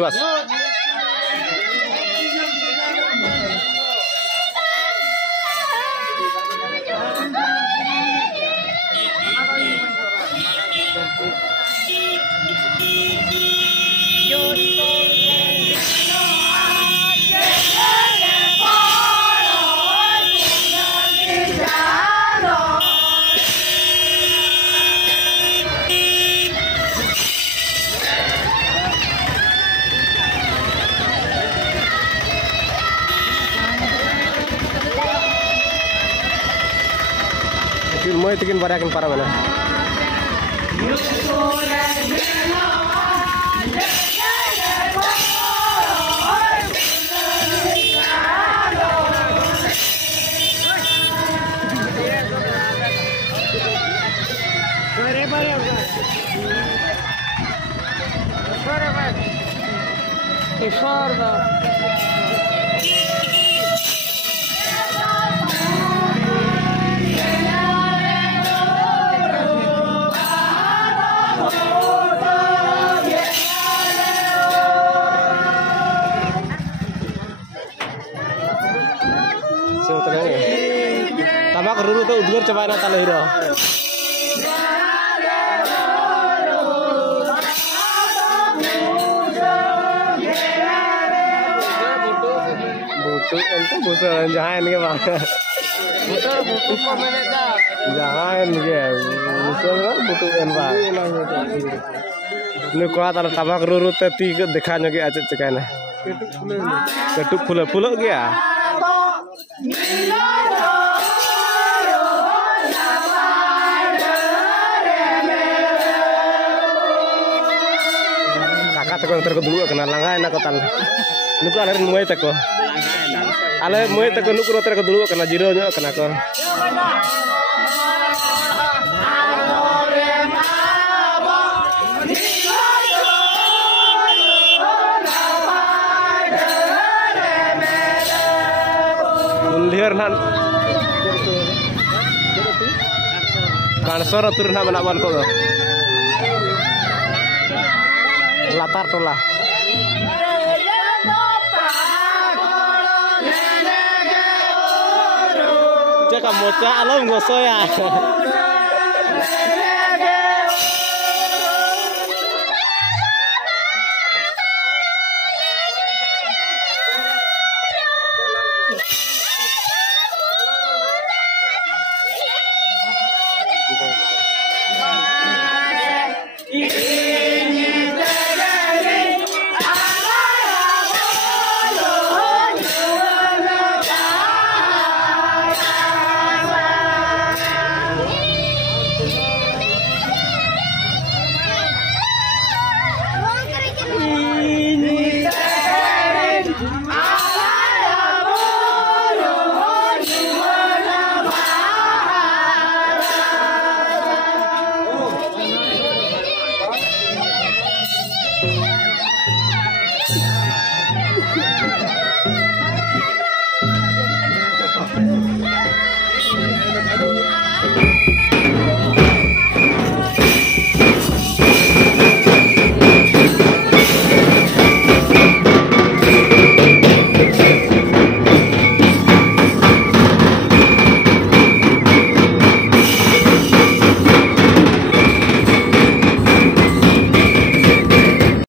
was. Mau itu kan barakin para mana? Tamak ruru tuh udgur coba na talo hiro. Butuh itu butuh jangan ke bang. Butuh pemain dah. Jangan ke. Butuh kan bang. Ini kuat ada tamak ruru tuh tiga dekanya ke aja cekana. Ketuk pula gaya. Kakak teko terko dulu kena langai nak kotal. Nuku alarin muai teko. Ale muai teko nuku terko dulu kena jiro nyo kena ko. Lihat nan. Kansor turun nama nak bantu tu. Latar tu lah. Cakap mocha alam gosoya.